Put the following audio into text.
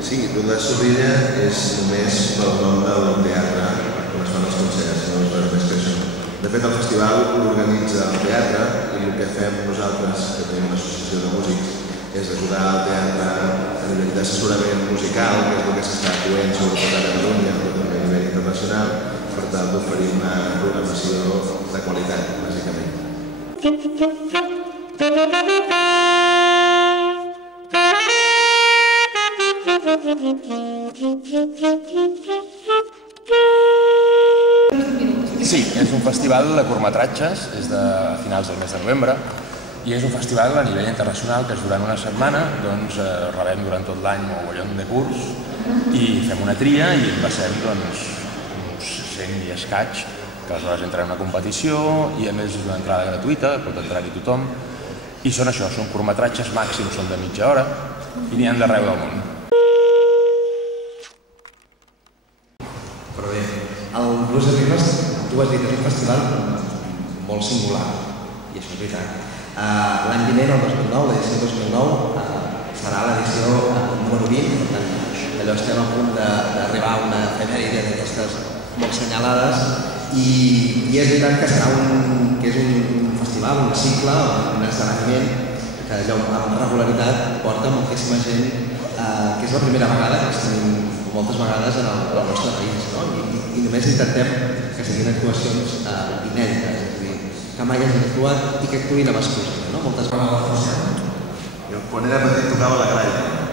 Sí, Duda Sorrilla és només pel nom del teatre on es fan els concerts, no és res més que això. De fet, el festival l'organitza el teatre i el que fem nosaltres, que tenim una associació de músics, és ajudar al teatre a nivell d'assessorament musical, que és el que s'està duent sobretot a Catalunya, però també a nivell internacional, per tal d'oferir una programació de qualitat, bàsicament. Sí, és un festival de curtmetratges, és de finals del mes de novembre, i és un festival a nivell internacional que és durant una setmana, doncs rebem durant tot l'any un mogollon de curs i fem una tria i en passem uns 100 i escaig, que aleshores entren en una competició i a més és una entrada gratuïta, pot entrar-hi tothom, i són això, són curtmetratges màxims, són de mitja hora i n'hi ha d'arreu del món. Però bé, el Blues de Ribes, tu has dit, és un festival molt singular, i això és veritat. L'any vinent, el 2009, l'edició 2009, serà l'edició número 20, per tant, allò estem a punt d'arribar a una efemèride d'aquestes molt senyalades, i és veritat que serà que és un festival, un cicle, un esdeveniment que allò amb regularitat porta moltíssima gent, que és la primera vegada que ens tenim moltes vegades en el nostre país, no? I només intentem que siguin actuacions inèdites, és a dir, que mai hagin actuat i que actuïn a Escòcia, no? Moltes vegades. Jo, quan era petit tocava la gralla.